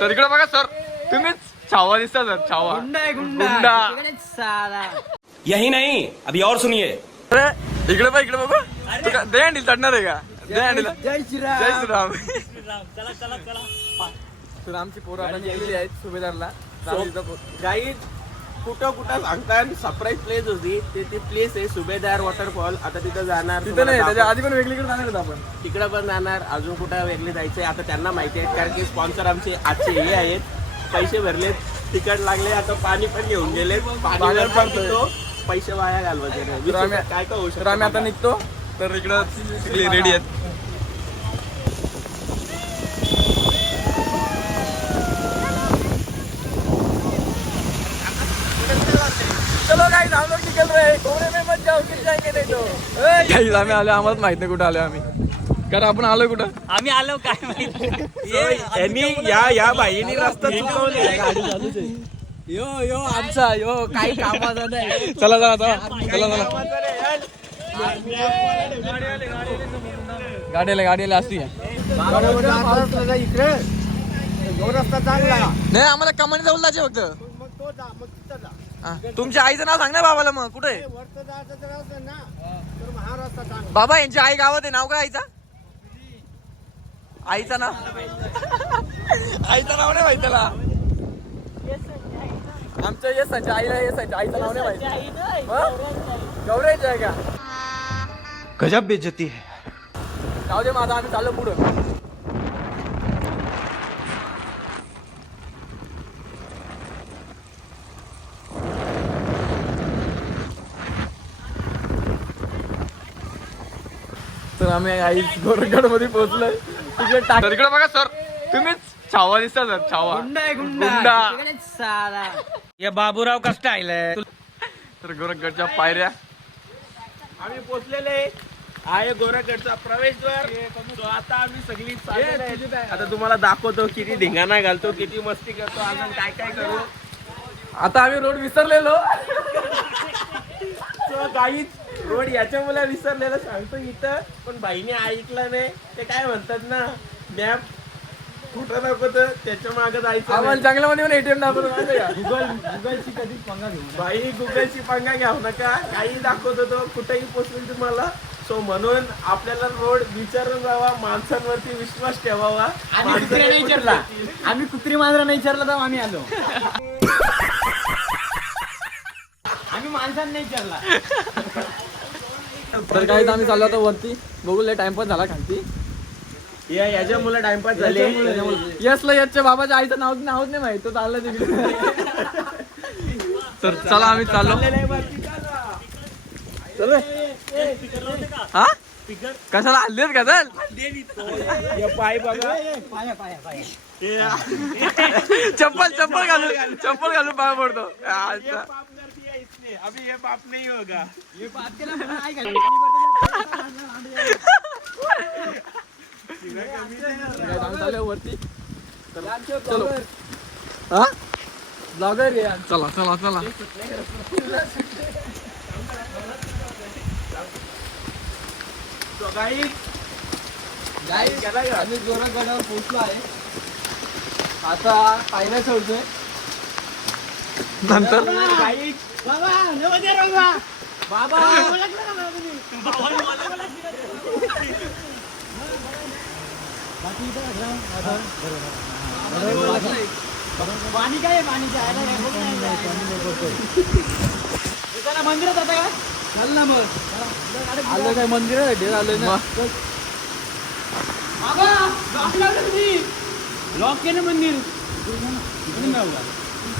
तर इकडे बघा सर, तुम्हीच छावा दिसता सर. छावा गुंडा साला. यही नहीं, अभी और सुनिए. इकडे बघू दे हँडील चढणार आहे का? दे हँडील. जय श्रीराम. जय श्रीराम. चला चला चला. तर आमची पोरं आता गेलेली आहेत सुभेदारला. गाईड कुठं सांगतात सरप्राईज प्लेस होती ती प्लेस आहे सुभेदार वॉटरफॉल. आता तिथं जाणार, तिथं नाही, त्याच्या आधी पण वेगळीकडे जाणार आहेत आपण. तिकडं पण जाणार, अजून कुठं वेगळे जायचंय आता त्यांना माहिती आहे. कारण की स्पॉन्सर आमचे आजचे हे आहेत, पैसे भरलेत, तिकट लागले, आता पाणी पण घेऊन गेलेत. पाणी पडतो, पैसे वाया घालवायचे नाही. काय होऊ तर शकतं. आम्ही आता निघतो. तर इकडं रेडी आहेत. चलो गाइस, हम लोग निकल रहे हैं. कोने में मत जाओ, गिर जाएंगे नहीं तो. गाइस आम्ही आलो, आम्हाला माहित नाही कुठं आलो आम्ही. कारण आपण आलो कुठं? आम्ही आलो काय माहिती. यांनी या बाईनी रस्ता चुकवले. यो आमचा यो काही कामाचा नाही. चला चला चला गाडी असती इकडे रस्ता चांगला नाही. आम्हाला कमानी जाऊन जायचे फक्त. हा, तुमच्या आईचं नाव सांग ना बाबाला. मग कुठे बाबा? यांची आई गावात आहे. नाव काय आईचा? आईचं नाव आईचं नाव नाही माहिती त्याला. आमच्या येसाच्या आईला येसाच्या आईचं नाव नाही माहिती. गौरायचं आहे का? गजब बेइज्जती है. जाऊ दे माझा, आम्ही चाललो पुढं. तर आम्ही आई गोरगड मध्ये पोहोचलोय. तिकडे बघा सर, तुम्हीच छावा दिसता सर. छावा गुंडा साला. या बाबूराव का स्टाईल आहे. तर गोरगडच्या पायऱ्या आम्ही पोचलेले आहे गोरागडचा प्रवेशद्वार. So आता आम्ही सगळी चाललेलो आहे. आता तुम्हाला दाखवतो किती धिंगाणा घालतो, किती मस्ती करतो, अजून काय काय करू. आता आम्ही रोड विसरलेलो. काही रोड याच्यामुळे विसरलेलं सांगतो इथं, पण बाईने ऐकलं नाही. ते काय म्हणतात ना, मॅप कुठं दाखवतं त्याच्या मागे जायचं. आम्हाला चांगल्या मध्ये पण एटीएम दाखवतो. गुगलची कधीच पंगा घेऊ. बाई गुगलची पंगा घ्याव नका, काही दाखवतो तो कुठेही पोचवेल तुम्हाला. सो म्हणून आपल्याला रोड विचारून जावा, माणसांवरती विश्वास ठेवावा. आम्ही कुत्री नाही विचारला, आम्ही कुत्री मांजरा नाही विचारला तर आम्ही आलो. आम्ही माणसांना नाही विचारला. तर काही आम्ही चाललो आता वरती. बघू लय टाइमपास झाला खालती. याच्यामुळे टाइमपास झाले. यशला यशच्या बाबाच्या आईचं नावच नाही माहित. तो चालला तिकडे. तर चला आम्ही चाललो. चल हा कशाला हल्लेत का? चल पाय बघा, चप्पल घालून पाय पडतो. अभी ये बाप नहीं होगा. वरती चलो. हा ब्लॉगर रे. चला चला चला. आम्ही गोरगडावर पोहोचलो आहे. आता पायऱ्या चढतोय. नंतर पाणी काय मंदिरात आता काय चाल ना. मग आलं काय मंदिर आहे आलोय ना. लॉक केलं मंदिर.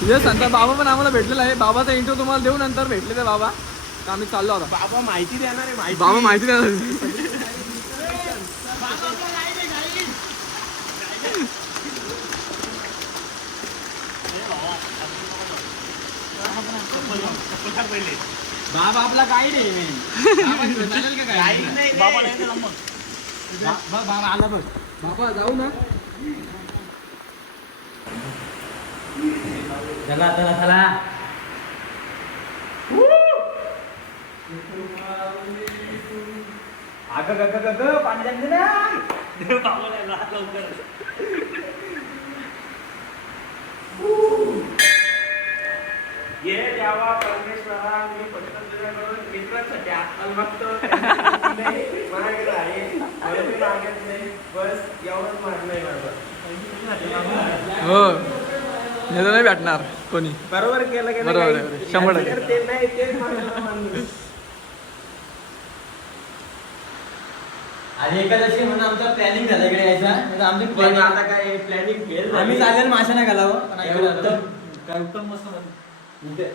तुझे सांगता बाबा पण आम्हाला भेटलेला आहे. बाबाचा इंटरव्ह्यू तुम्हाला देऊ नंतर भेटले ते बाबा. तर आम्ही चाललो आता. बाबा माहिती देणार आहे. बाबा माहिती देणार. बाबा आपला काय नाही. बाबा आला बघ. बाबा जाऊ ना. चला चला चला. पाणी यावा परमेश्वरा, मी फक्त तुझ्याकडून मित्रांसाठी आत्मा मागतो. माझ्याकडे आहे, मला मी मागत नाही. बस एवढंच मागणं आहे माझं. हो हे तर नाही भेटणार कोणी. बरोबर केलं की बरोबर नाही? आहे, 100%. यांच्याकडे ते नाही, तेच मागणं मागणं. आणि एकादशी म्हणून आमचा प्लॅनिंग झाला इकडे यायचा. म्हणजे आमची पण प्लॅनिंग आता काय प्लॅनिंग फेल आम्ही चालेल माशाने घालावं पण काय ऐकलं उत्तम. जातं. काय उत्तम मस्त मध्ये.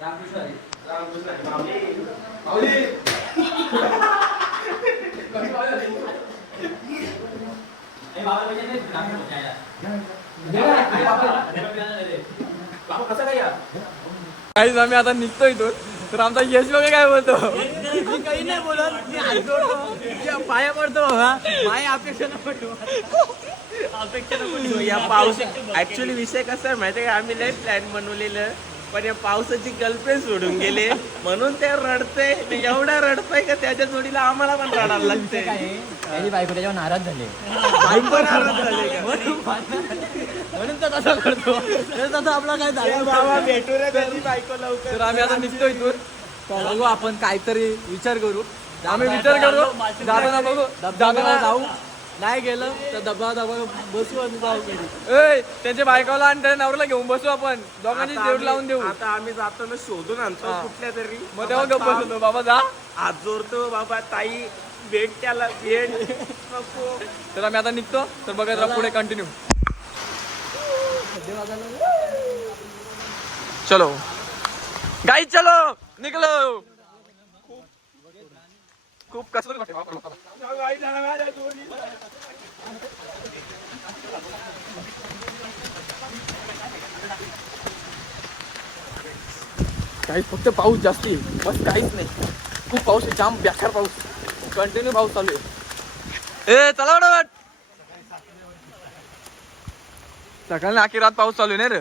रामकृष्ण हरी. ए, बाबा म्हणजे ते रामकृष्ण यायला. कसं काय या? काहीच आम्ही आता निघतो इथून. तर आमचा यश बघे काय बोलतो. मी काही नाही बोलत. मी हात जोडतो. मी पाया पडतो बाबा. माझ्या अपेक्षा नको ठेवू. अपेक्षा नको ठेवू. या पाऊस ऍक्च्युअली विषय कसा आहे माहिती आहे का, आम्ही लय प्लॅन बनवलेलं पण या पावसाची गर्लफ्रेंड सोडून गेले म्हणून ते रडते. एवढा रडतोय का त्याच्या जोडीला आम्हाला पण रडायला लागते. त्याची बायको त्याच्यावर नाराज झाले. बायको नाराज झाली का? म्हणून तर तसं करतो. तसं आपला काय ए झालं बाबा भेटू रे त्याची बायको लवकर. तर आम्ही आता निघतो इथून. बघू आपण काहीतरी विचार करू. आम्ही विचार करू जाताना बघू जाताना जाऊ. नाही गेलं तर दबा बसू आणि जाऊ घरी. ए त्यांच्या बायकाला आणि त्याच्या नवऱ्याला घेऊन बसू आपण. दोघांची आता जेवण लावून देऊ. आम्ही- आता आम्ही जाताना शोधून आणतो हा. कुठल्या तरी. मग तेव्हा गप्प बसतो बाबा जा. हात जोडतो बाबा ताई भेट त्याला भेट नको. तर आम्ही आता निघतो. तर बघा जरा पुढे कंटिन्यू. चलो गाई चलो निघलो. खूप कसं काही फक्त पाऊस जास्ती बस काहीच नाही. खूप पाऊस आहे, जाम बेकार पाऊस. कंटिन्यू पाऊस चालू आहे. ए चला वाट सकाळी आखी रात पाऊस चालू आहे ना रे.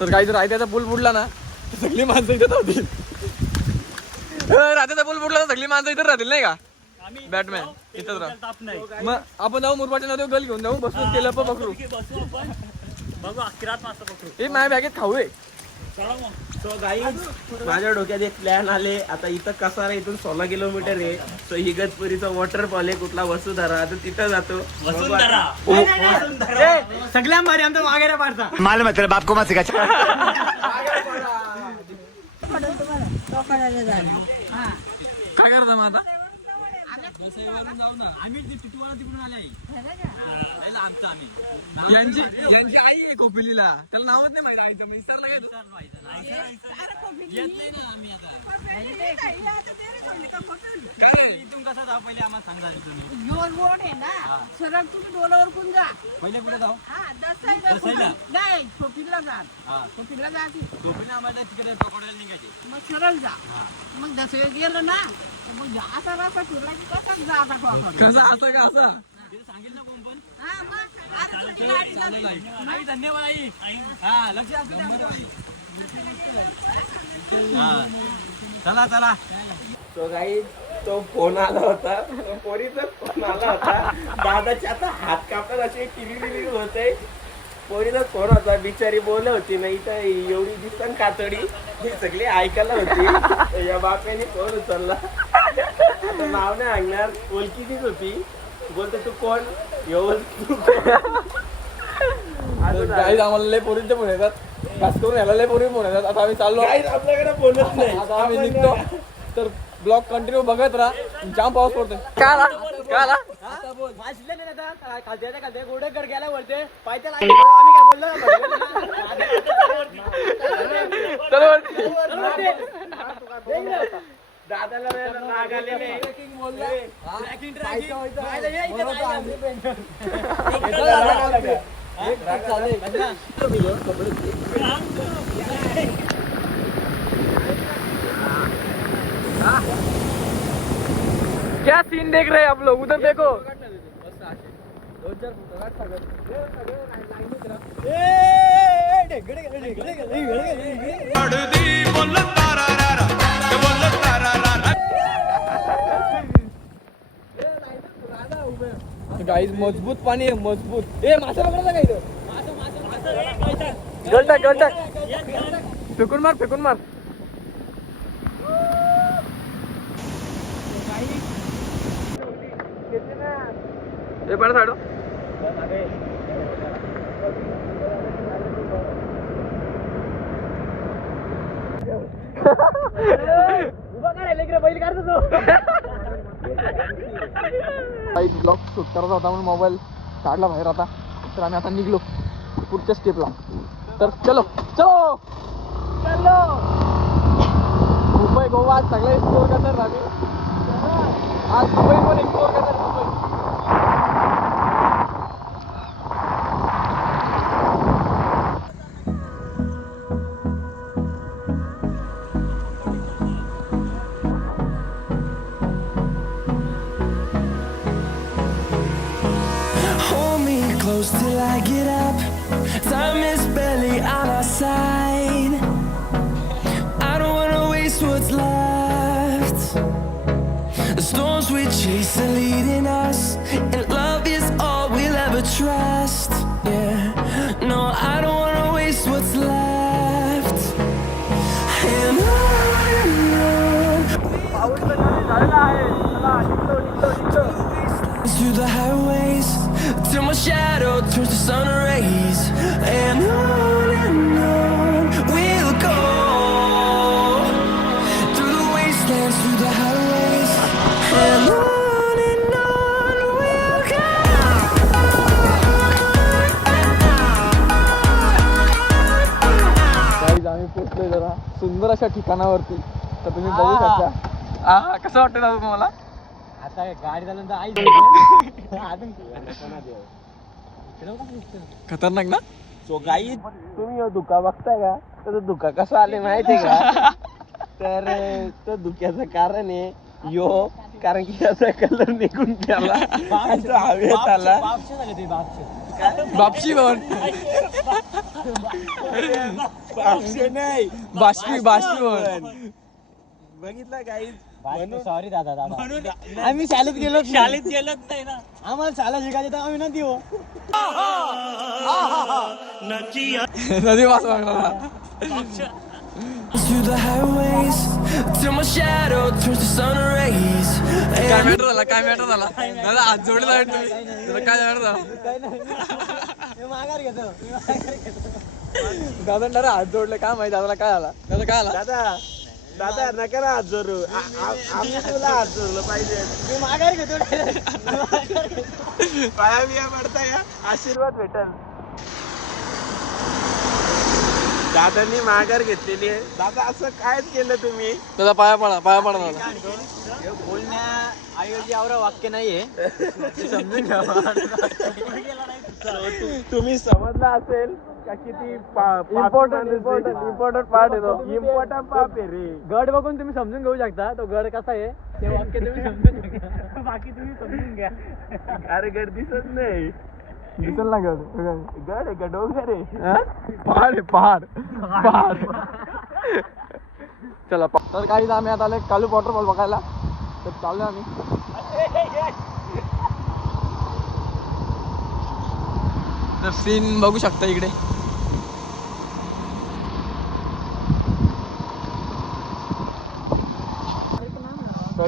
तर काही जर रायत्याचा पूल बुडला ना सगळी माणसं इथं राहतील. रात्याचा पूल बुडला तर सगळी माणसं इथं राहतील नाही का. बॅटमॅन इथंच राह. मग आपण जाऊ मुरबाच्या नदीवर गल घेऊन जाऊ बसून केलं पण पकडू. बघू अकरात मस्त पकडू. हे माझ्या बॅगेत खाऊ आहे. सो गाईज माझ्या डोक्यात एक प्लॅन आले. आता इथं कसारा इथून 16 किलोमीटर आहे. सो इगतपुरीचा वॉटरफॉल आहे कुठला वसुधारा. आता तिथं जातो. सगळ्या मारी आमचा मागेरा पाडता. मालूम है तेरे बाप को मत सिखा. काय करता मग आता. आम्ही टिटवाळा तिकडून आले आमचा आम्ही यांची आई आहे कोपिलीला. त्याला नावच नाही माहिती आईचं. मी विचारला येत नाही ना आम्ही आता. इथून कसा जाऊ पहिले आम्हाला सांगा तुम्ही. रोड आहे ना सरळ तुम्ही डोलावर कोण जा. पहिले कुठे जाऊ. हा दसाईला दसाईला? नाही खोपीला जा. हा खोपीला जा ती. टोपीने आम्हाला तिकडे पकडायला निघायचे. मग सरळ जा. मग दसवीत गेलं ना मग असा रस्ता फिरला की कसाच जा आता खोपा. कसा असा का असा. तिथे सांगेल ना कोण पण. हा मग आता तुमची गाडी जाते. आई धन्यवाद आई. हा लक्ष असू द्या. चला चला. सो गाईज तो फोन आला होता. पोरीचा फोन आला होता. दादाचे आता हात कापतात असे टिली होते. पोरीचा फोन होता. बिचारी बोलत होती नाही तर एवढी दिसताना कातडी ही सगळी ऐकायला होती. या बाप्याने फोन उचलला. आता नाव नाही ऐकणार. ओळखीचीच होती. बोलतो तू कोण येऊन गाईज आम्हाला लय पोरींचे फोन येतात. खास करून याला लय पोरी फोन येतात. आता आम्ही चाललो. आपल्याकडे बोलत नाही. आता आम्ही निघतो. तर ब्लॉग कंटिन्यू बघत राहा. जाम पाऊस पडतोय. काय आला काय आला. खालते गोडेकर गेला बोलते पायथ्या आम्ही काय बोललो दादाला राग आलेले. क्या सीन देख रहे हैं आप लोग. उधर देखो. गाईज मजबूत पाणी आहे मजबूत. ए मासा पकडायचा का इथं? गळ टाक फेकून मार ए पण साडो ब्लॉग शूट करत होता म्हणून मोबाईल काढला बाहेर आता. तर आम्ही आता निघलो पुढच्या स्टेपला. तर चलो मुंबई गोवा आज सगळे एक्सप्लोर करणार आम्ही. आज मुंबई पण एक्सप्लोर करणार. Hold me close till I get up. Time is barely on our side. I don't wanna waste what's left. The storms we chase are leading us, and love is all we'll ever trust. Yeah, no, I don't wanna waste what's left. And through the highways till my shadow turns to sun rays, and on we'll go through the wastelands, through the highways, and on we'll go. Guys आम्ही पोहोचलोय जरा सुंदर अशा ठिकाणावरती. तर तुम्ही बघू शकता. हा कसं वाटतं दादा तुम्हाला? आता गाडी झाल्यानंतर आई खतरनाक ना? सो गाई तुम्ही ह्यो धुका बघताय का? तर धुका कसा आले माहितीये का? तर तो धुक्याचं कारण आहे यो, कारण की याचा कलर निघून गेला आणि तो हवेत आला. बापशी बोल बापशे नाही, बाष्पी बोल. बघितलं गाई. सॉरी दादा आम्ही शाळेत गेलो नाही ना. आम्हाला शाळा शिकायचं तर आम्ही नदी हो. नदी वास लागला. Through the highways till my shadow turns to sun rays, काय मॅटर झाला दादा? हात जोडला तुम्ही. काय मॅटर झाला? माघार घेतो दादा ना हात जोडले काय माहिती दादाला काय झाला? दादा काय झाला? दादा नका ना हात जोरू. आम्ही तुला हात जोडलं पाहिजे. मी माघार घेतो. पाया बिया पडताय का? आशीर्वाद भेटल. दादांनी माघार घेतलेली आहे. दादा असं काय केलं तुम्ही? दादा पाया पडा दादा. ऐवजी आवरा वाक्य नाहीये ते समजून घ्या. तुम्ही समजला असेल का किती इम्पॉर्टंट पार्ट आहे तो. इम्पॉर्टंट पाप आहे रे. गड बघून तुम्ही समजून घेऊ शकता तो गड कसा आहे. ते वाक्य तुम्ही समजून घ्या. बाकी तुम्ही समजून घ्या. अरे गड दिसत नाही. दिसल ना गड. गड आहे का डोंगर आहे? पहाड चला. तर काही आम्ही आता आले कालू वॉटरफॉल बघायला. तर चाललो आम्ही. तर सीन बघू शकता इकडे.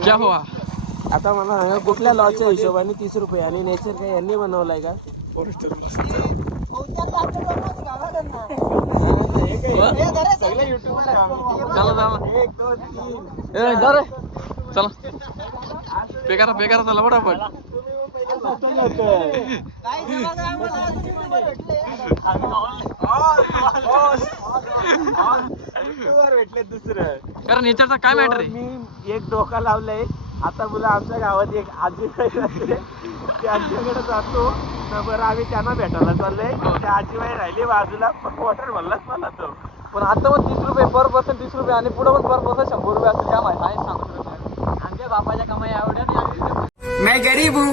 क्या हुआ? आता मला सांगा कुठल्या लॉच्या हिशोबाने 30 रुपये आणि नेचर काय यांनी बनवलाय का? चला पे करा चला फटाफट. भेटले दुसरं. कारण नेचरचा काय मॅटर आहे? मी एक डोका लावलंय. आता मुलं आमच्या गावात एक आजीबाई राहते, त्यांच्याकडे जातो ना. बरं आम्ही त्यांना भेटायला चाललोय. त्या आजीबाई राहिली बाजूला. वॉटर भरलाच मला तो. पण आता पण 30 रुपये पर पर्सन 30 रुपये आणि पुढे पण पर पर्सन 100 रुपये असतील. काय माहिती आहे सांगू शकत नाही. आमच्या बापाच्या कमाई एवढ्या. मैं गरीब हूँ.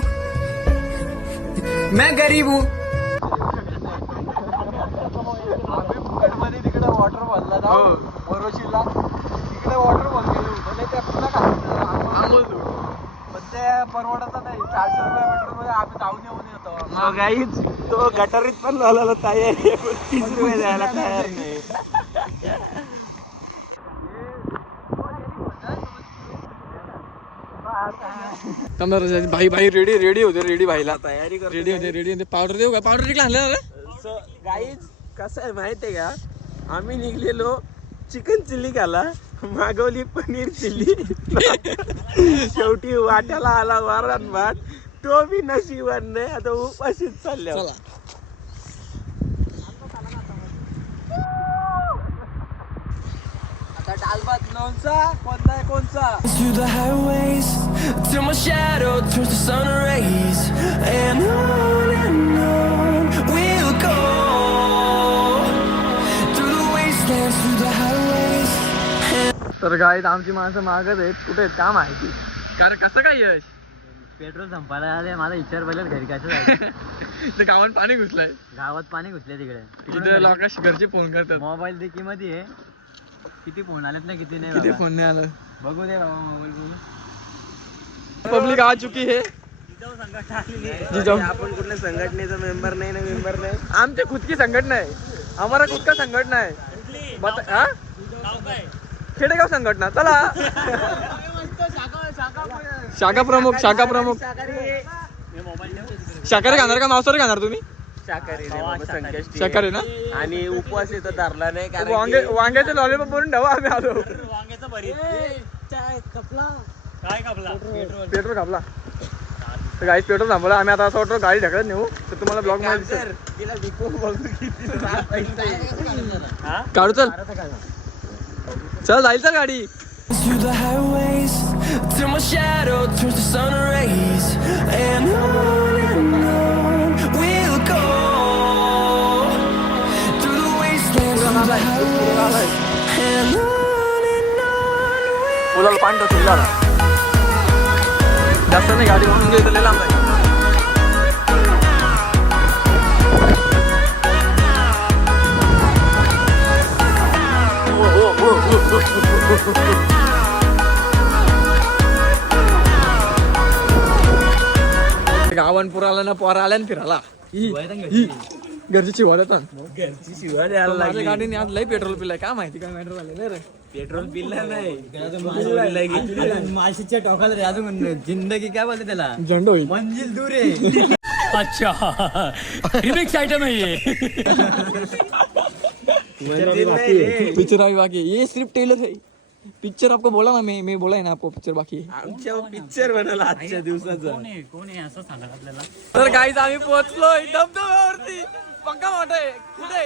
मध्ये तिकडे वॉटरफॉलला जाऊ वरोशीला. तिकडे वॉटरफॉल गेलो होतो नाही त्या पुन्हा पण त्या परवडत नाही 400 रुपये पेट्रोल मध्ये आम्ही जाऊन येऊन येतो. गाईच तो गटारीत पण लावलेला तयार आहे, पण 30 रुपये द्यायला तयार नाही. भाई भाई रेडी होते भाईला तयारी करतो. रेडी होते पावडर देऊ का? पावडर निघला आणलं ना? So, गाईज कसं आहे माहितीये का, आम्ही निघलेलो चिकन चिल्ली खाला, मागवली पनीर चिल्ली, शेवटी वाट्याला आला वारण भात, तो बी नशिबान नाही, आता उपाशीच चालल्या. चला आता डालभात लोणचा कोणचा Through the highways till my shadow turns to sun rays, and on we'll go through the wastelands, through the highways. तर गाईत आमची माणसं मागत आहेत, कुठे आहेत का माहिती, कारण कसं काय यश पेट्रोल संपायला आले, माझा विचार पडला घरी कसं जायचं. ते गावात पाणी घुसलंय, गावात पाणी घुसले तिकडे. तिथे लोक घरचे फोन करतात. मोबाईल देखी मध्ये आहे, किती फोन आलेत ना किती नाही किती बाबा. फोन नाही आलं. बघू दे बाबा मोबाईल. पब्लिक आ चुकी है. आपण कुठल्या संघटनेचा मेंबर नाही. आमची खुद की संघटना है, हमारा खुद का संघटना है. हाँ? खेडेगाव संघटना. चला शाखा प्रमुख शाकाहारी खाणार का मांसाहारी खाणार तुम्ही? शाकाहारी रे बाबा, संकष्टी शाकाहारी ना. आणि उपवास इथं धरला नाही, कारण वांग्याचे लॉलीपॉप बनवून ठेवा, आम्ही आलो. पेट्रोल कापला तर गाईच पेट्रोल थांबवला आम्ही. आता असं वाटतं गाडी ढकलत नेऊ, तर तुम्हाला ब्लॉग मध्ये दिसेल. तिला डिपो बघू किती काढू चल जाईल चल गाडी. Through the highways till my shadow turns to sun rays, and on we'll go through the wastelands, through the highways, and on we'll मुलाला पाणी टाकून झाला जास्त नाही गाडी म्हणून गेली तर लय लांब जाईल. गावनपूर आला ना, पोरा आल्या ना फिरायला. घरची शिवायला घरची शिवाय द्यायला माझ्या लागली. गाडीने आज लय पेट्रोल पिलाय, काय माहिती काय मॅटर झालं नाही रे. पेट्रोल पिल्ला नाही, माशीच्या टोकाला रे अजून जिंदगी काय बोलते त्याला, झंड होईल. मंजिल दूर आहे. अच्छा रिमिक्स आइटम है ये. पिक्चर अभी बाकी है, ये सिर्फ टेलर है. पिक्चर आपको बोला ना, मैं बोला है ना आपको, पिक्चर बाकी है. आमच्या पिक्चर बनवला आजच्या दिवसाचा. कोण आहे असं सांगा आपल्याला. तर गाईज आम्ही पोहोचलोय धबधब्यावरती. पंखा मोठा आहे कुठे?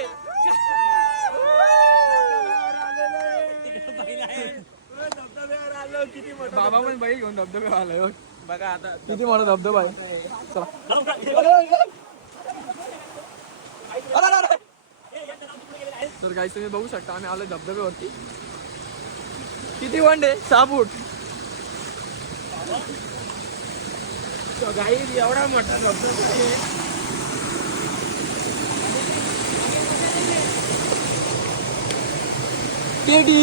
बाबा पण बैल घेऊन धबधब्यावर आलाय. बघा आता किती मोठा धबधबा आहे. चला. तर गाईज तुम्ही बघू शकता आम्ही आलोय धबधब्यावरती. किती वंडे 6 फूट. गाईड एवढा मोठा धबधबा आहे. टेडी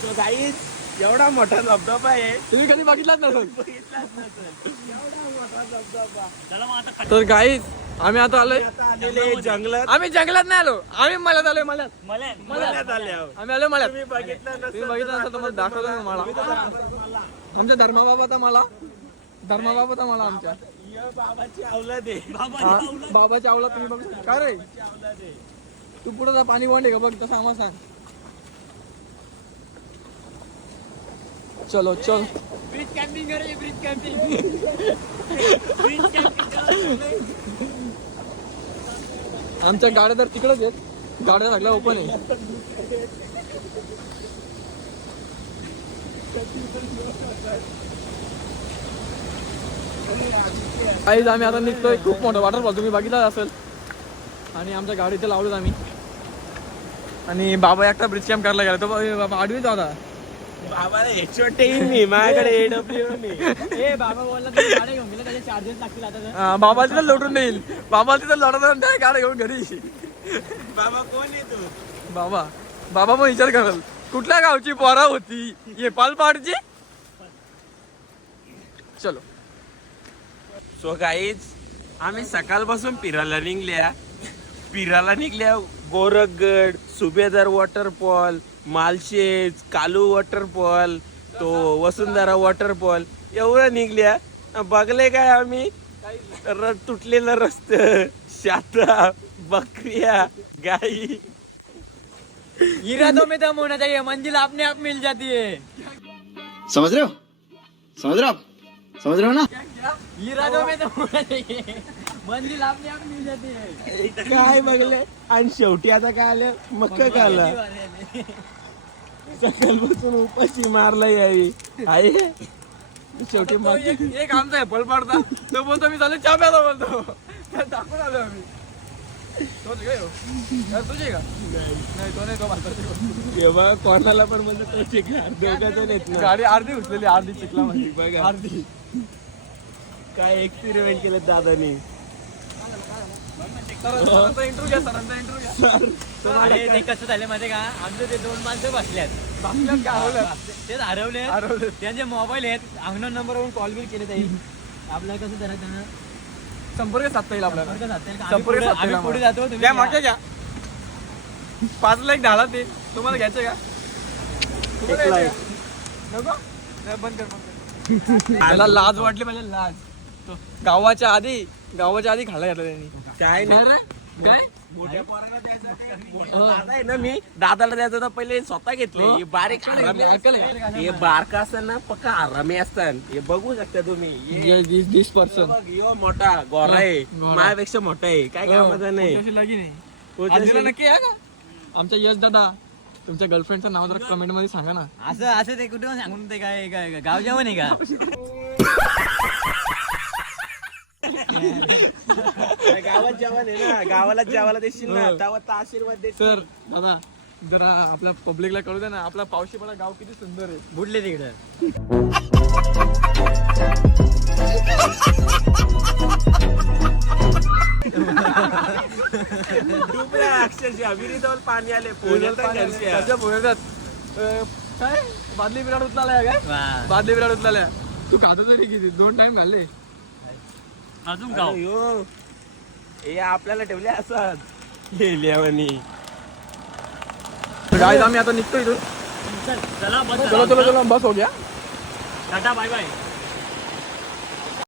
So guys, एवढा मोठा धबधबा आहे, तुम्ही कधी बघितलाच नसेल. बघितलाच नसेल. एवढा मोठा धबधबा. तर गाईज आम्ही आता आलोय, आता आलेले जंगलात, आम्ही जंगलात नाही आलो, आम्ही मळ्यात आलोय. मळ्यात मळ्यात आले आहोत. आम्ही आलो मळ्यात. तुम्ही बघितलं नसेल तुम्ही बघितलं नसेल तर मला दाखवतो ना. मला आमच्या धर्माबाबा तर मला आमच्या या बाबाची अवलाद आहे. हा, बाबाच्या आवला तुम्ही बघू शकता. काय रे तू पुढे जा, पाणी वांडे का बघ तसं आम्हाला सांग. चलो चल. ब्रिज कॅम्पिंग करे, ब्रिज कॅम्पिंग. आमच्या गाड्या तर तिकडेच आहेत, गाड्या सगळ्या ओपन आहे. काहीच आम्ही आता निघतोय. खूप मोठं वॉटरफॉल तुम्ही बघितला असेल. आणि आमच्या गाडीत लावलोत आम्ही. आणि बाबा एकटा ब्रिज कॅम्प करायला गेला. तो बाबा आडवीच होता. बाबाला HOT मी माझ्याकडे AW नाही. ए बाबा बोलला तुम्ही गाडी घेऊन गेला, त्याचे चार्जेस लागतील आता तर. हा, बाबा तिथं लोटून देईल. बाबा तिथं लोटत काय गाडी घेऊन घरी. बाबा कोण आहे तू? बाबा बाबा पण विचार कराल कुठल्या गावची पोरा होती ये पालपाडची. चलो सो गाईज आम्ही सकाळपासून फिरायला निघल्या गोरखगड, सुभेदार वॉटरफॉल, मालशेज, कालू वॉटरफॉल, तो वसुंधरा वॉटरफॉल एवढं निघल्या. बघले काय आम्ही तुटलेलं रस्ते, शाता, बकरिया, गाई. इरादों में दम होना चाहिए, मंजिल अपने आप मिल जाती है. समझ रहे हो आप समझ रहे हो ना. इरादों में दम होना चाहिए, मंजिल अपने आप मिल जाती है. काय बघले आणि शेवटी आता काय आलं मग काय आलं. सकाळपासून उपाशी मारला यावी आहे शेवटी मग एक आमचा ऍपल पाडता तो बोलतो मी चालू चहा प्यायला बोलतो. दाखवून आलो आम्ही. तोच काय हो? तुझे का नाही तो नाही तो भारताचे. तेव्हा कोणाला पण म्हणलं तो चिकला दोघं जण येत ना. गाडी अर्धी उचलेली अर्धी चिखला मध्ये बघा अर्धी. काय एक्सपेरिमेंट केलं दादानी. सरांचा इंटरव्ह्यू घ्या सरांचा इंटरव्ह्यू घ्या. अरे ते कसं झालं माहिती का, आमचे ते 2 माणसं बसल्यात, बाकीच्यात काय हरवलं? तेच हरवले. हरवले. त्यांचे मोबाईल आहेत, अंगणवाडी नंबरवरून कॉल बिल केले जाईल. आपल्याला कसं जरा त्यांना संपर्क साधता येईल आपल्याला. संपर्क साधता येईल का? संपर्क साधता आम्ही येईल पुढे आम्हाला. जातो, तुम्ही घ्या या. मागच्या घ्या. 5 ला एक ढाला ते तुम्हाला घ्यायचं का? तुम्हाला घ्यायचं का? नको? नाही, बंद कर. त्याला लाज वाटली पाहिजे लाज. तो गावाच्या आधी खायला घातला त्यांनी. काय नाही काय मोठ्या पोराला द्यायचं ते. दादा आहे ना, मी दादाला द्यायचं तर पहिले स्वतः घेतले. हे बारीक हरामी असतात. हे बारका असतात ना पक्का हरामी असतात. हे बघू शकता तुम्ही. हे दिस पर्सन बघ, ह्यो मोठा गोरा आहे, गोरा. माझ्यापेक्षा मोठा आहे. काय कामाचा नाही. लागी नाही. पोचायची आजीला नक्की आहे का आमचा यश दादा. तुमच्या गर्लफ्रेंडचं नाव जरा कमेंट मध्ये सांगा ना. असं ते कुठे सांगून ते काय गाव जेवण आहे का? गावात जेवण आहे ना, गावाला जेवायला देशील ना तेव्हा तर आशीर्वाद दे. तर दादा जरा आपल्या पब्लिकला कळू दे ना आपला पावशीपाडा गाव किती सुंदर आहे. बुडले तिकडे. अक्षरशः विहिरीजवळ पाणी आले. त्याच्या पुण्यात काय बादली बिराड उचलाल्या काय वा. बादली बिराड उचलाल्या. तू खातो तरी किती 2 टाइम खाल्ले. अजून गाव हे आपल्याला ठेवले असत गेल्यावानी. गाईज आम्ही आता निघतो इथून. चल चला बस चलो चलो चलो बस हो गया. Tata bye bye.